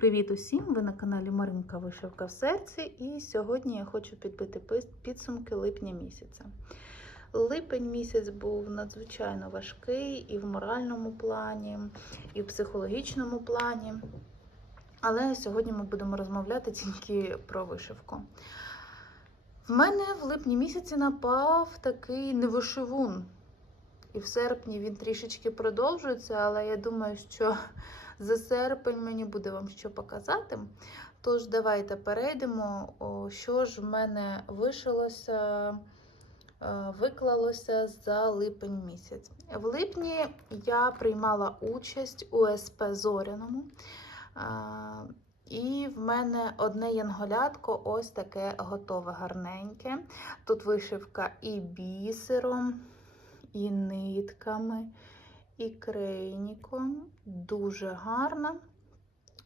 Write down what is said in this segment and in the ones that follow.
Привіт усім! Ви на каналі Маринка Вишивка в серці. І сьогодні я хочу підбити підсумки липня місяця. Липень місяць був надзвичайно важкий і в моральному плані, і в психологічному плані. Але сьогодні ми будемо розмовляти тільки про вишивку. В мене в липні місяці напав такий невишивун. І в серпні він трішечки продовжується, але я думаю, що за серпень мені буде вам що показати. Тож, давайте перейдемо, що ж в мене вишилося, е, виклалося за липень місяць. В липні я приймала участь у СП Зоряному. Е, І в мене одне янголятко ось таке готове гарненьке. Тут вишивка і бісером, і нитками, і крейніком. Дуже гарна.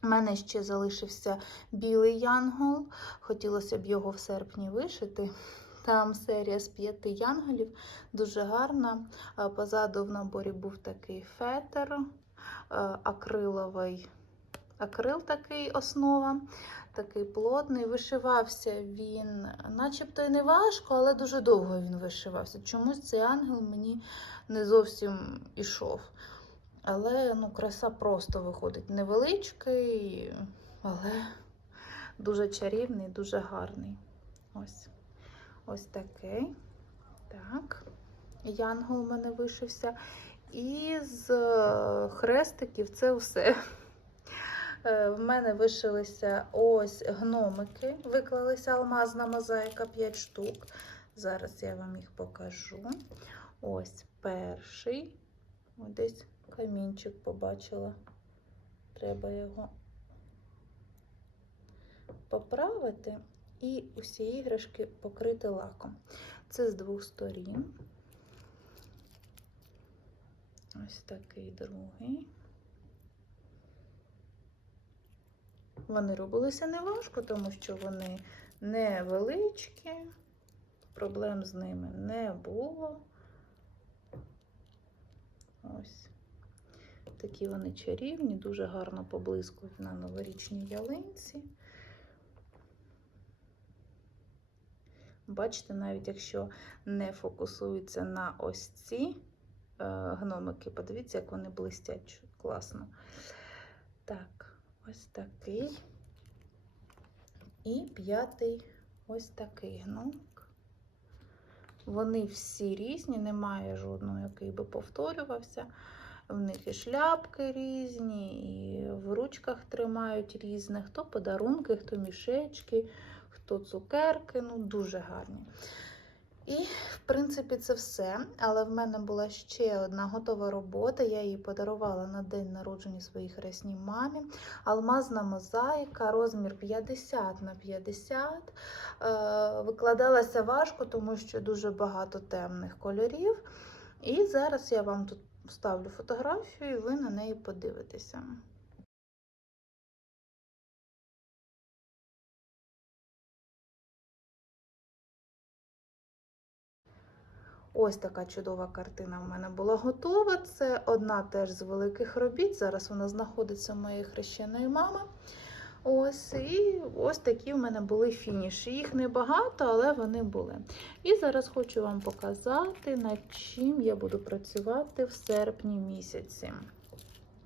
У мене ще залишився білий янгол. Хотілося б його в серпні вишити. Там серія з п'яти янголів, дуже гарна. Позаду в наборі був такий фетр е, акриловий. Акрил такий основа, такий плотний. Вишивався він, начебто і не важко, але дуже довго він вишивався. Чомусь цей ангел мені не зовсім ішов. Але ну, краса просто виходить невеличкий, але дуже чарівний, дуже гарний. Ось ось такий. Так. Янгол у мене вишився. І з е, хрестиків це все. Е, В мене вишилися ось гномики, виклалися алмазна мозаїка 5 штук. Зараз я вам їх покажу. Ось перший. Ось десь камінчик побачила. Треба його поправити і усі іграшки покрити лаком. Це з двох сторін. Ось такий другий. Вони робилися неважко, тому що вони невеличкі, проблем з ними не було. Ось. Такі вони чарівні, дуже гарно поблискують на новорічній ялинці. Бачите, навіть якщо не фокусується на ось ці е, гномики, подивіться, як вони блистять класно. Так, ось такий. І п'ятий ось такий гномик. Вони всі різні, немає жодного, який би повторювався. В них і шляпки різні, і в ручках тримають різне. Хто подарунки, хто мішечки, хто цукерки. Ну, дуже гарні. І, в принципі, це все. Але в мене була ще одна готова робота. Я її подарувала на день народження своїй хресній мамі. Алмазна мозаїка, розмір 50 на 50. Е, Викладалася важко, тому що дуже багато темних кольорів. І зараз я вам тут вставлю фотографію, і ви на неї подивитеся. Ось така чудова картина в мене була готова. Це одна теж з великих робіт. Зараз вона знаходиться у моєї хрещеної мами. Ось, і ось такі в мене були фініші. Їх небагато, але вони були. І зараз хочу вам показати, над чим я буду працювати в серпні місяці.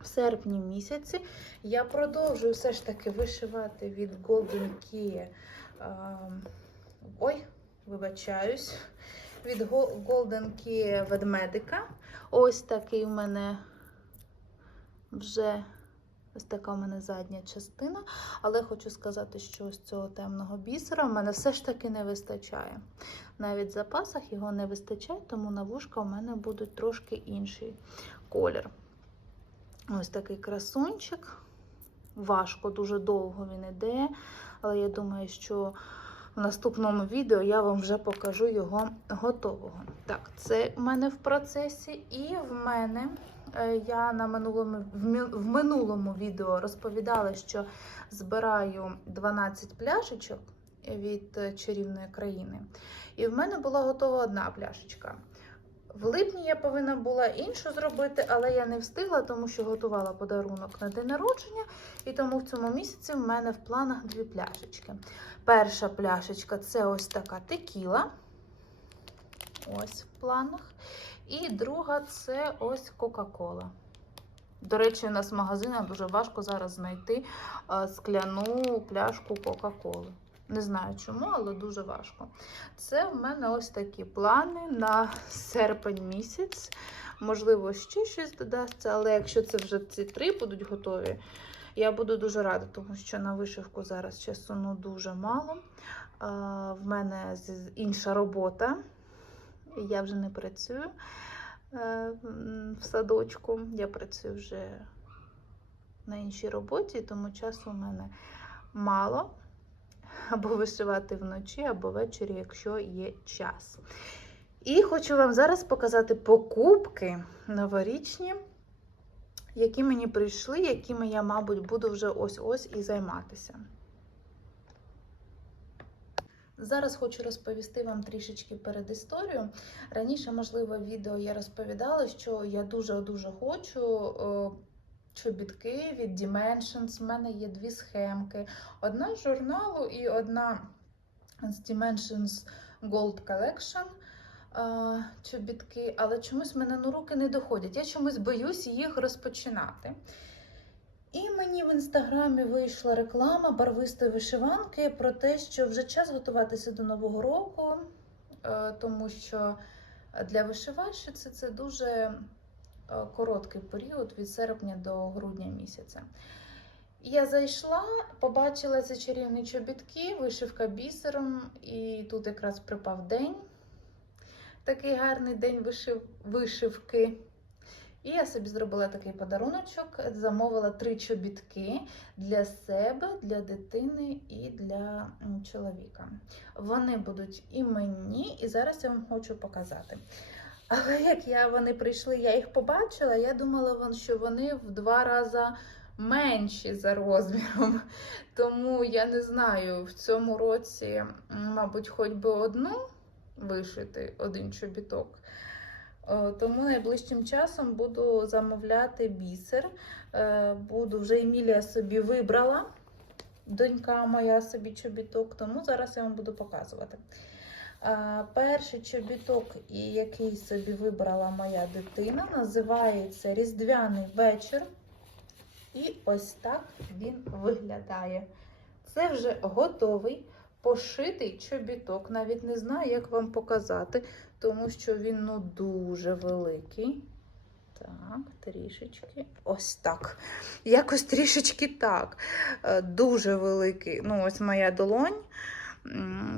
В серпні місяці я продовжую все ж таки вишивати від Golden Key. ем, Ой, вибачаюсь. Від Key ведмедика. Ось такий в мене вже ось така в мене задня частина. Але хочу сказати, що ось цього темного бісера в мене все ж таки не вистачає. Навіть в запасах його не вистачає, тому на вушка в мене будуть трошки інший колір. Ось такий красунчик. Важко, дуже довго він іде, але я думаю, що наступному відео я вам вже покажу його готового. Так, це в мене в процесі, і в мене е, я на минулому в минулому відео розповідала, що збираю 12 пляшечок від е, чарівної країни. І в мене була готова одна пляшечка. В липні я повинна була іншу зробити, але я не встигла, тому що готувала подарунок на день народження. І тому в цьому місяці в мене в планах дві пляшечки. Перша пляшечка це ось така текіла. Ось в планах. І друга це ось Кока-Кола. До речі, у нас в магазинах дуже важко зараз знайти скляну пляшку Кока-Коли. Не знаю чому, але дуже важко. Це в мене ось такі плани на серпень місяць. Можливо, ще щось додасться, але якщо це вже ці три будуть готові, я буду дуже рада, тому що на вишивку зараз часу ну, дуже мало. В мене інша робота. Я вже не працюю е, в садочку. Я працюю вже на іншій роботі, тому часу в мене мало. Або вишивати вночі, або ввечері, якщо є час. І хочу вам зараз показати покупки новорічні, які мені прийшли, якими я, мабуть, буду вже ось-ось і займатися. Зараз хочу розповісти вам трішечки перед історію. Раніше, можливо, в відео я розповідала, що я дуже-дуже хочу е, чобітки від Dimensions. У мене є дві схемки: одна з журналу і одна з Dimensions Gold Collection. е, Чобітки, але чомусь мене ну, руки не доходять. Я чомусь боюсь їх розпочинати. І мені в інстаграмі вийшла реклама барвистої вишиванки про те, що вже час готуватися до Нового року, е, тому що для вишивальщиці це дуже короткий період від серпня до грудня місяця. Я зайшла, побачила ці чарівні чобітки, вишивка бісером, і тут якраз припав день. Такий гарний день вишив... вишивки. І я собі зробила такий подаруночок, замовила три чобітки для себе, для дитини і для чоловіка. Вони будуть і мені, і зараз я вам хочу показати. Але як я вони прийшли, я їх побачила, я думала, що вони в два рази менші за розміром. Тому я не знаю, в цьому році, мабуть, хоч би одну вишити, один чобіток. Е, Тому найближчим часом буду замовляти бісер. Е, Буду вже Емілія собі вибрала. Донька моя собі чобіток, тому зараз я вам буду показувати. Перший чобіток, який собі вибрала моя дитина, називається Різдвяний вечір. І ось так він виглядає. Це вже готовий пошитий чобіток. Навіть не знаю, як вам показати тому що він ну дуже великий. Так, трішечки. Ось так. Якось трішечки так. Е, Дуже великий. Ну, ось моя долонь.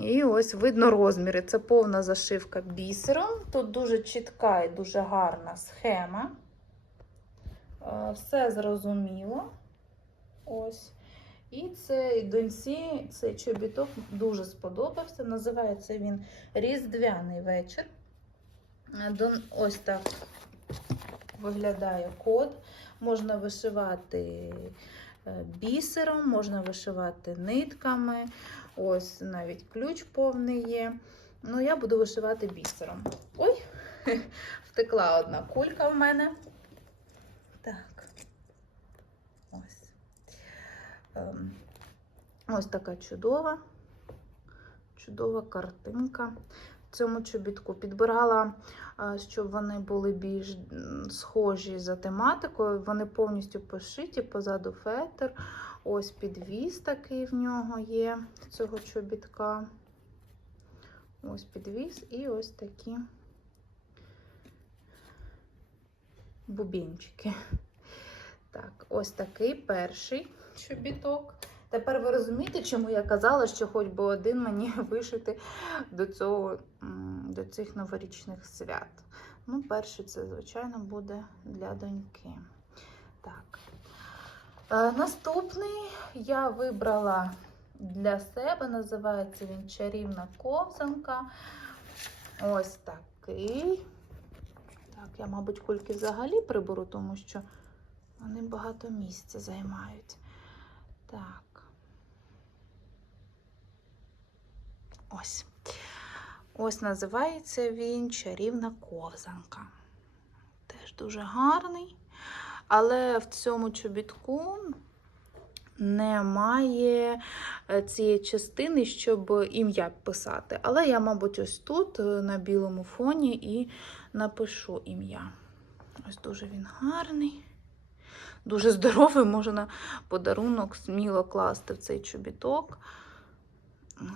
І ось видно розміри. Це повна зашивка бісером. Тут дуже чітка і дуже гарна схема. Е, Все зрозуміло. Ось. І цей доньці, цей чобіток дуже сподобався. Називається він Різдвяний вечір. Е, Ось так виглядає код. Можна вишивати е, бісером, можна вишивати нитками. Ось навіть ключ повний є. Ну, я буду вишивати бісером. Ой, втекла одна кулька в мене. Так. Ось. Ем, Ось така чудова, чудова картинка цьому чобітку. Підбирала, щоб вони були більш схожі за тематикою. Вони повністю пошиті, позаду фетр. Ось підвіз такий в нього є цього чобітка. Ось підвіз і ось такі бубінчики. Так, ось такий перший чобіток. Тепер ви розумієте, чому я казала, що хоч би один мені вишити до, цього, до цих новорічних свят. Ну, перший це, звичайно, буде для доньки. Е, наступний я вибрала для себе, називається він чарівна ковзанка. Ось такий. Так, я, мабуть, кульки взагалі приберу, тому що вони багато місця займають. Так. Ось. Ось називається він Чарівна ковзанка. Теж дуже гарний. Але в цьому чобітку немає е, цієї частини, щоб ім'я писати. Але я, мабуть, ось тут е, на білому фоні і напишу ім'я. Ось дуже він гарний. Дуже здоровий, можна подарунок сміло класти в цей чобіток.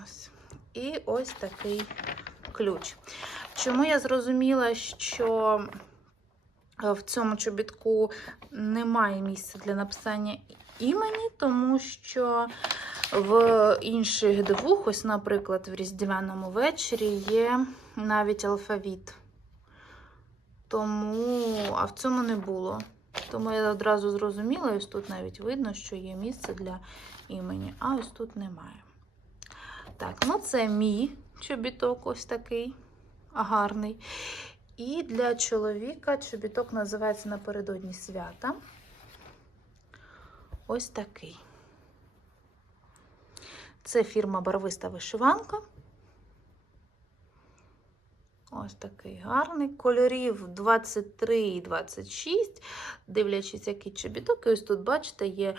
Ось. І ось такий ключ. Чому я зрозуміла, що в цьому чобітку немає місця для написання імені, тому що в інших двох, ось, наприклад, в різдвяному вечорі є навіть алфавіт. Тому, а в цьому не було. Тому я одразу зрозуміла, ось тут навіть видно, що є місце для імені, а ось тут немає. Так, ну це мій чобіток, ось такий гарний. І для чоловіка чобіток називається напередодні свята. Ось такий. Це фірма Барвиста вишиванка. Ось такий гарний. Кольорів 23 і 26, дивлячись, який чобіток. І ось тут, бачите, є е,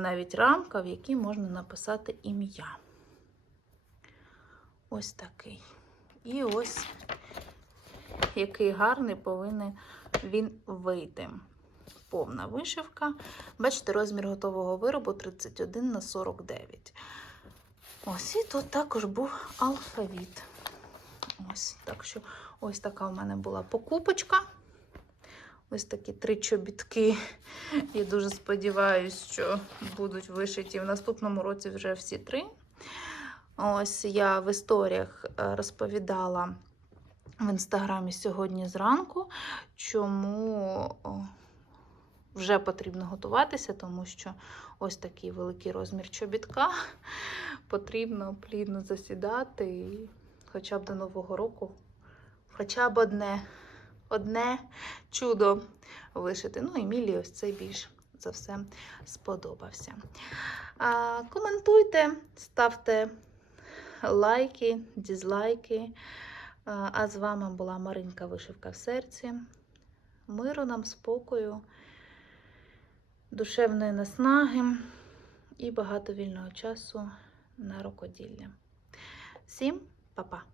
навіть рамка, в якій можна написати ім'я. Ось такий. І ось який гарний повинен він вийти. Повна вишивка. Бачите, розмір готового виробу 31 на 49. Ось і тут також був алфавіт. Ось, так що ось така в мене була покупочка. Ось такі три чобітки. Я дуже сподіваюся, що будуть вишиті в наступному році вже всі три. Ось я в історіях е, розповідала в інстаграмі сьогодні зранку, чому вже потрібно готуватися, тому що ось такий великий розмір чобітка. Потрібно плідно засідати і хоча б до Нового року, хоча б одне, одне чудо вишити. Ну, Емілії ось цей більш за все сподобався. А, коментуйте, ставте лайки, дізлайки. А з вами була Маринка Вишивка в серці. Миру нам, спокою, душевної наснаги і багато вільного часу на рукоділля. Всім па-па!